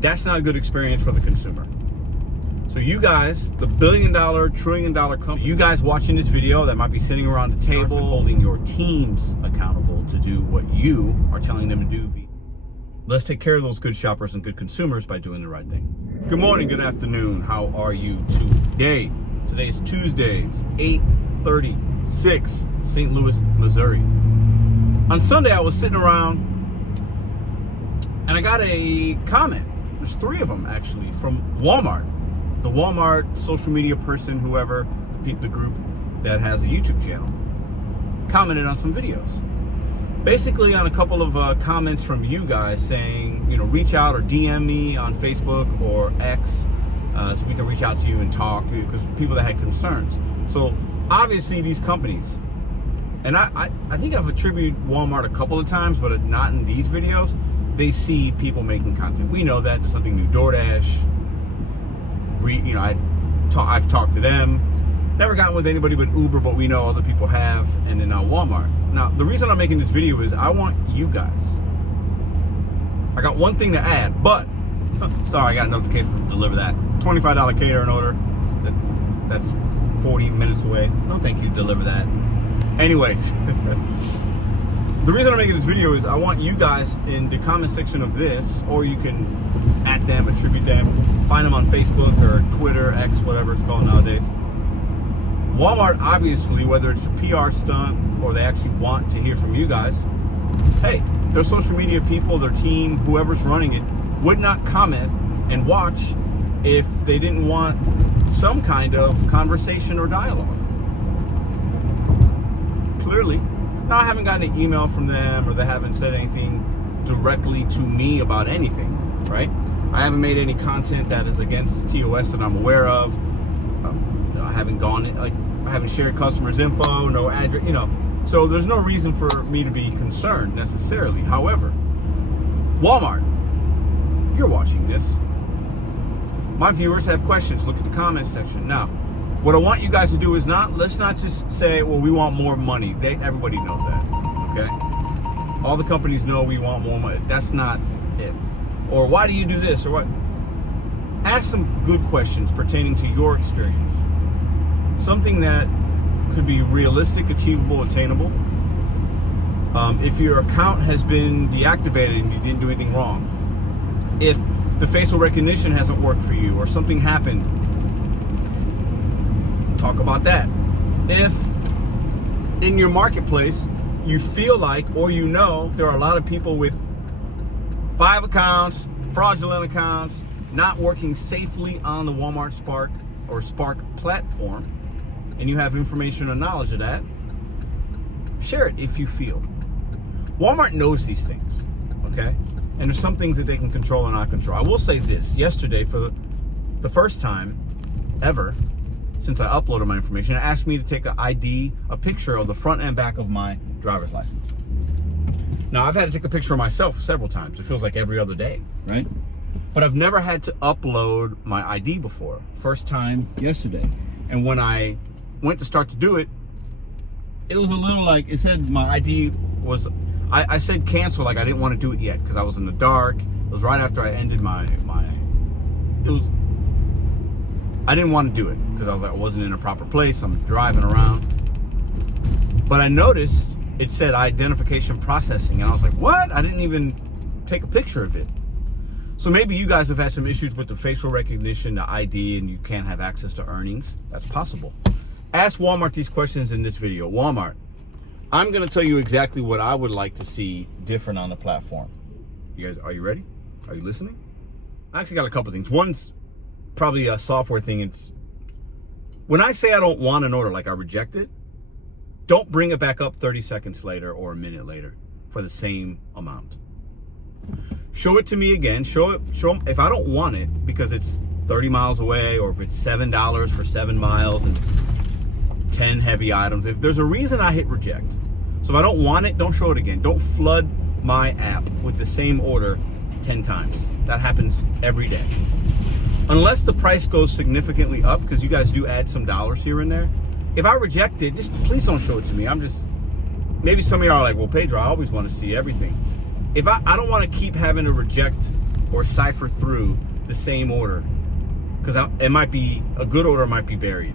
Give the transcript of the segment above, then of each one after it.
That's not a good experience for the consumer. So you guys, the billion-dollar, trillion-dollar company, you guys watching this video that might be sitting around the table holding your teams accountable to do what you are telling them to do. Let's take care of those good shoppers and good consumers by doing the right thing. Good morning, good afternoon. How are you today? Today's Tuesday. It's 8:36, St. Louis, Missouri. On Sunday, I was sitting around and I got a comment. There's 3 of them actually from Walmart. The Walmart social media person, whoever, the group that has a YouTube channel, commented on some videos. Basically on a couple of comments from you guys saying, reach out or DM me on Facebook or X so we can reach out to you and talk, because people that had concerns. So obviously these companies, and I think I've attributed Walmart a couple of times, but not in these videos, they see people making content. We know that. There's something new. DoorDash, I've talked to them. Never gotten with anybody but Uber, but we know other people have, and then now Walmart. Now, the reason I'm making this video is I want you guys. I got one thing to add, but sorry, I got a notification to deliver that. $25 catering order. That's 40 minutes away. No, thank you. Deliver that. Anyways, the reason I'm making this video is I want you guys in the comment section of this, or you can at them, attribute them, find them on Facebook or Twitter, X, whatever it's called nowadays. Walmart, obviously, whether it's a PR stunt or they actually want to hear from you guys, hey, their social media people, their team, whoever's running it, would not comment and watch if they didn't want some kind of conversation or dialogue. Clearly. Now, I haven't gotten an email from them, or they haven't said anything directly to me about anything, right? I haven't made any content that is against TOS that I'm aware of. I haven't I haven't shared customers' info, no address, So there's no reason for me to be concerned necessarily. However, Walmart, you're watching this. My viewers have questions. Look at the comments section. Now, what I want you guys to do is let's not just say, well, we want more money. Everybody knows that, okay? All the companies know we want more money. That's not it. Or why do you do this? Or what? Ask some good questions pertaining to your experience. Something that could be realistic, achievable, attainable. If your account has been deactivated and you didn't do anything wrong. If the facial recognition hasn't worked for you or something happened, talk about that. If in your marketplace you feel like, or there are a lot of people with 5 accounts, fraudulent accounts, not working safely on the Walmart Spark or Spark platform, and you have information or knowledge of that, share it if you feel. Walmart knows these things, okay? And there's some things that they can control or not control. I will say this, yesterday, for the first time ever since I uploaded my information, it asked me to take a picture of the front and back of my driver's license. Now, I've had to take a picture of myself several times. It feels like every other day, right? But I've never had to upload my ID before. First time yesterday. And when I went to start to do it, it was a little like, it said my ID was, I said cancel, like I didn't want to do it yet because I was in the dark. It was right after I ended I didn't want to do it because I was like, I wasn't in a proper place. I'm driving around. But I noticed it said identification processing, and I was like, what? I didn't even take a picture of it. So maybe you guys have had some issues with the facial recognition, the ID, and you can't have access to earnings. That's possible. Ask Walmart these questions in this video. Walmart, I'm going to tell you exactly what I would like to see different on the platform. You guys, are you ready? Are you listening? I actually got a couple things. One's probably a software thing. It's when I say I don't want an order, like I reject it, don't bring it back up 30 seconds later or a minute later for the same amount. Show it to me again. Show them if I don't want it because it's 30 miles away, or if it's $7 for 7 miles and it's 10 heavy items. If there's a reason I hit reject. So if I don't want it, don't show it again. Don't flood my app with the same order 10 times. That happens every day. Unless the price goes significantly up, because you guys do add some dollars here and there. If I reject it, just please don't show it to me. Maybe some of y'all are like, well, Pedro, I always want to see everything. If I don't want to keep having to reject or cipher through the same order, because it might be a good order, might be buried.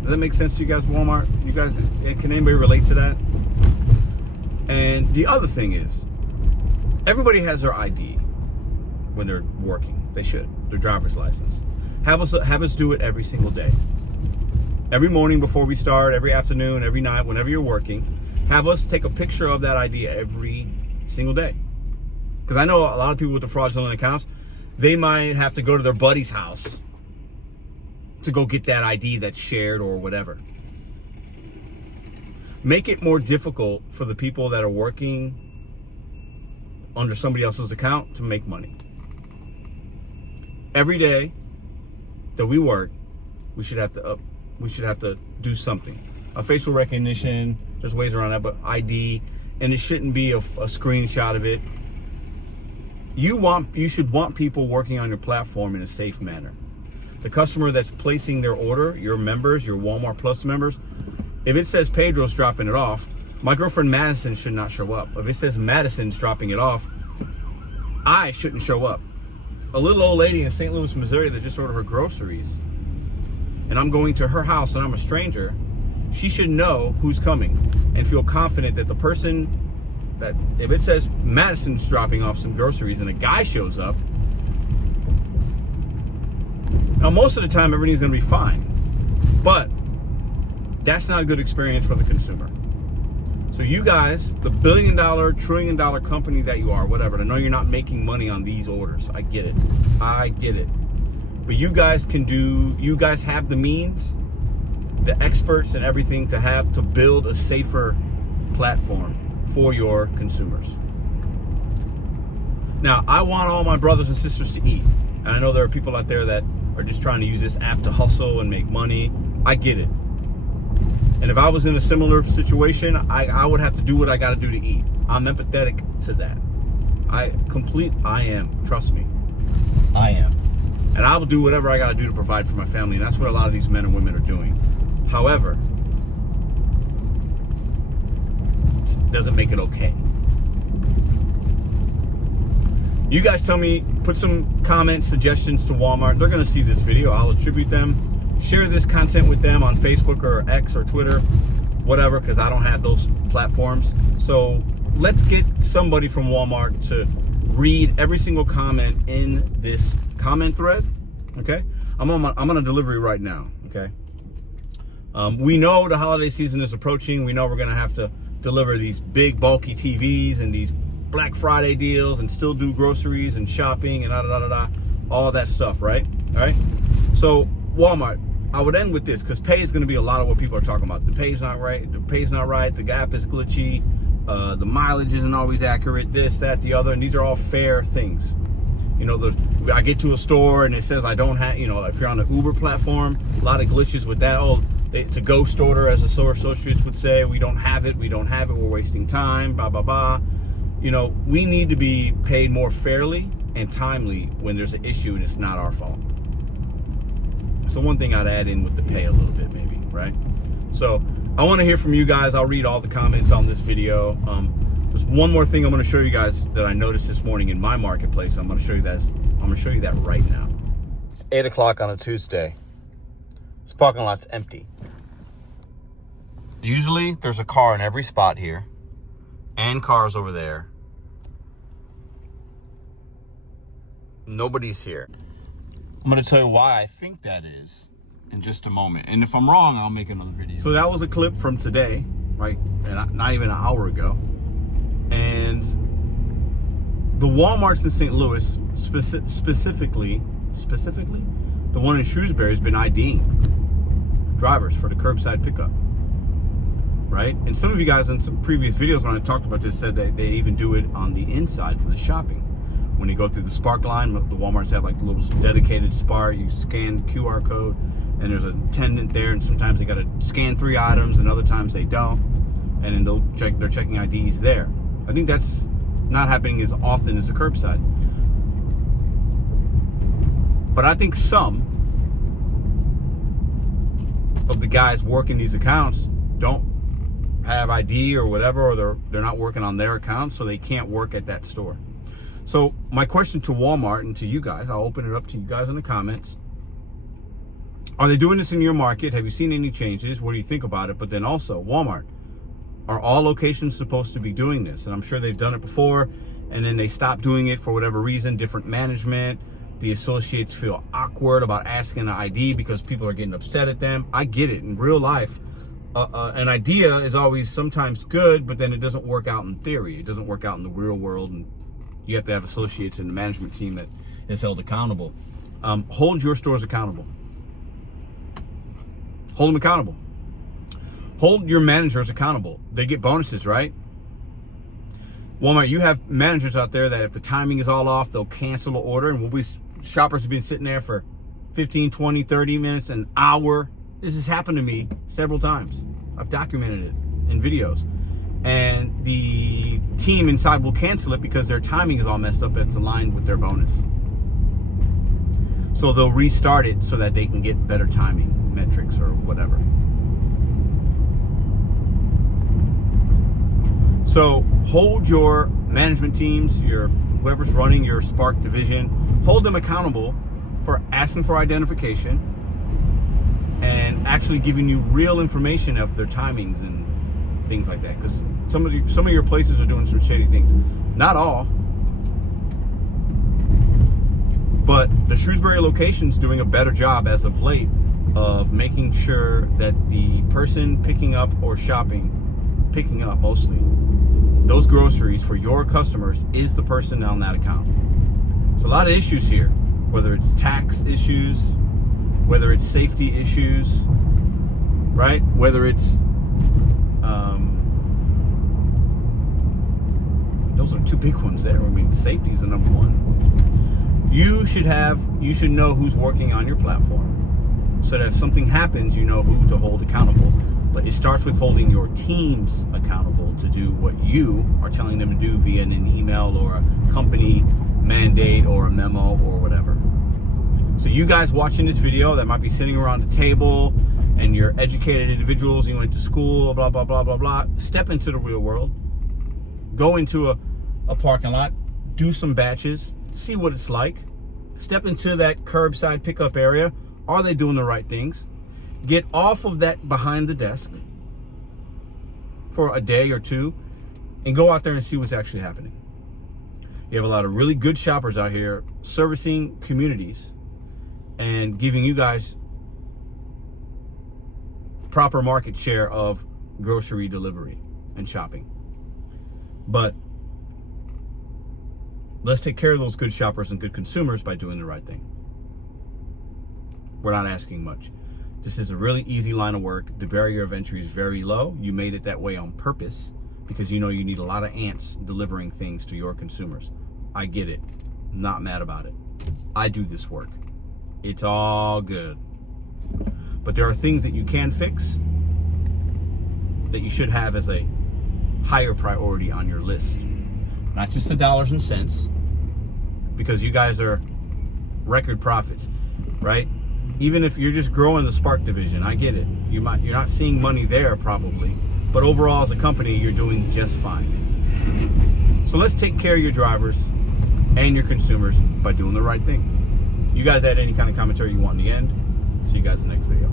Does that make sense to you guys, Walmart? You guys, can anybody relate to that? And the other thing is, everybody has their ID when they're working. They should, their driver's license. Have us do it every single day. Every morning before we start, every afternoon, every night, whenever you're working, have us take a picture of that ID every single day. Because I know a lot of people with the fraudulent accounts, they might have to go to their buddy's house to go get that ID that's shared or whatever. Make it more difficult for the people that are working under somebody else's account to make money. Every day that we work, we should have to do something. A facial recognition, there's ways around that, but ID, and it shouldn't be a screenshot of it. You should want people working on your platform in a safe manner. The customer that's placing their order, your members, your Walmart Plus members, if it says Pedro's dropping it off, my girlfriend Madison should not show up. If it says Madison's dropping it off, I shouldn't show up. A little old lady in St. Louis, Missouri that just ordered her groceries, and I'm going to her house and I'm a stranger, she should know who's coming and feel confident that the person that, if it says Madison's dropping off some groceries and a guy shows up, now most of the time everything's gonna be fine, but that's not a good experience for the consumer. So you guys, the billion-dollar, trillion-dollar company that you are, whatever, and I know you're not making money on these orders. I get it. But you guys have the means, the experts and everything to build a safer platform for your consumers. Now, I want all my brothers and sisters to eat. And I know there are people out there that are just trying to use this app to hustle and make money. I get it. And if I was in a similar situation, I would have to do what I got to do to eat. I'm empathetic to that. I am. Trust me. I am. And I will do whatever I got to do to provide for my family. And that's what a lot of these men and women are doing. However, it doesn't make it okay. You guys tell me, put some comments, suggestions to Walmart. They're going to see this video. I'll attribute them. Share this content with them on Facebook or X or Twitter, whatever, because I don't have those platforms. So let's get somebody from Walmart to read every single comment in this comment thread. Okay, I'm on a delivery right now. Okay, we know the holiday season is approaching. We know we're gonna have to deliver these big bulky TVs and these Black Friday deals and still do groceries and shopping and all that stuff, right? All right. So Walmart, I would end with this, because pay is going to be a lot of what people are talking about. The pay's not right. The app is glitchy. The mileage isn't always accurate. This, that, the other, and these are all fair things. You know, I get to a store and it says I don't have. You know, if you're on the Uber platform, a lot of glitches with that. Oh, it's a ghost order, as the store associates would say. We don't have it. We're wasting time. Blah blah blah. You know, we need to be paid more fairly and timely when there's an issue and it's not our fault. So one thing I'd add in with the pay a little bit, maybe, right? So I want to hear from you guys. I'll read all the comments on this video. There's one more thing I'm going to show you guys that I noticed this morning in my marketplace. I'm going to show you that right now. It's 8 o'clock on a Tuesday. This parking lot's empty. Usually there's a car in every spot here and cars over there. Nobody's here. I'm going to tell you why I think that is in just a moment. And if I'm wrong, I'll make another video. So that was a clip from today, right? And not even an hour ago. And the Walmarts in St. Louis, specifically, the one in Shrewsbury has been IDing drivers for the curbside pickup, right? And some of you guys in some previous videos when I talked about this said that they even do it on the inside for the shopping. When you go through the Spark line, the Walmarts have like the little dedicated Spark. You scan the QR code, and there's an attendant there, and sometimes they got to scan 3 items, and other times they don't, and then they're checking IDs there. I think that's not happening as often as the curbside. But I think some of the guys working these accounts don't have ID or whatever, or they're not working on their account, so they can't work at that store. So my question to Walmart and to you guys, I'll open it up to you guys in the comments. Are they doing this in your market? Have you seen any changes? What do you think about it? But then also, Walmart, are all locations supposed to be doing this? And I'm sure they've done it before, and then they stopped doing it for whatever reason, different management. The associates feel awkward about asking an ID because people are getting upset at them. I get it. In real life, an idea is always sometimes good, but then it doesn't work out in theory. It doesn't work out in the real world, and you have to have associates in the management team that is held accountable. Hold your stores accountable. Hold them accountable. Hold your managers accountable. They get bonuses, right? Walmart, you have managers out there that if the timing is all off, they'll cancel the order, and shoppers have been sitting there for 15, 20, 30 minutes, an hour. This has happened to me several times. I've documented it in videos. And the team inside will cancel it because their timing is all messed up. It's aligned with their bonus. So they'll restart it so that they can get better timing metrics or whatever. So hold your management teams, whoever's running your Spark division, hold them accountable for asking for identification and actually giving you real information of their timings and things like that. Because some of your places are doing some shady things. Not all. But the Shrewsbury location's doing a better job as of late of making sure that the person picking up mostly, those groceries for your customers is the person on that account. So a lot of issues here, whether it's tax issues, whether it's safety issues, right? Whether it's, those are two big ones there. I mean, safety is the number one. You should know who's working on your platform so that if something happens, you know who to hold accountable. But it starts with holding your teams accountable to do what you are telling them to do via an email or a company mandate or a memo or whatever. So you guys watching this video that might be sitting around the table and you're educated individuals, you went to school, blah, blah, blah, blah, blah, step into the real world. Go into a parking lot, do some batches, see what it's like. Step into that curbside pickup area. Are they doing the right things? Get off of that behind the desk for a day or two and go out there and see what's actually happening. You have a lot of really good shoppers out here servicing communities and giving you guys proper market share of grocery delivery and shopping. But let's take care of those good shoppers and good consumers by doing the right thing. We're not asking much. This is a really easy line of work. The barrier of entry is very low. You made it that way on purpose because you know you need a lot of ants delivering things to your consumers. I get it. I'm not mad about it. I do this work. It's all good. But there are things that you can fix that you should have as a higher priority on your list. Not just the dollars and cents, because you guys are record profits, right? Even if you're just growing the Spark division, I get it. You're not seeing money there probably, but overall as a company, you're doing just fine. So let's take care of your drivers and your consumers by doing the right thing. You guys add any kind of commentary you want in the end. See you guys in the next video.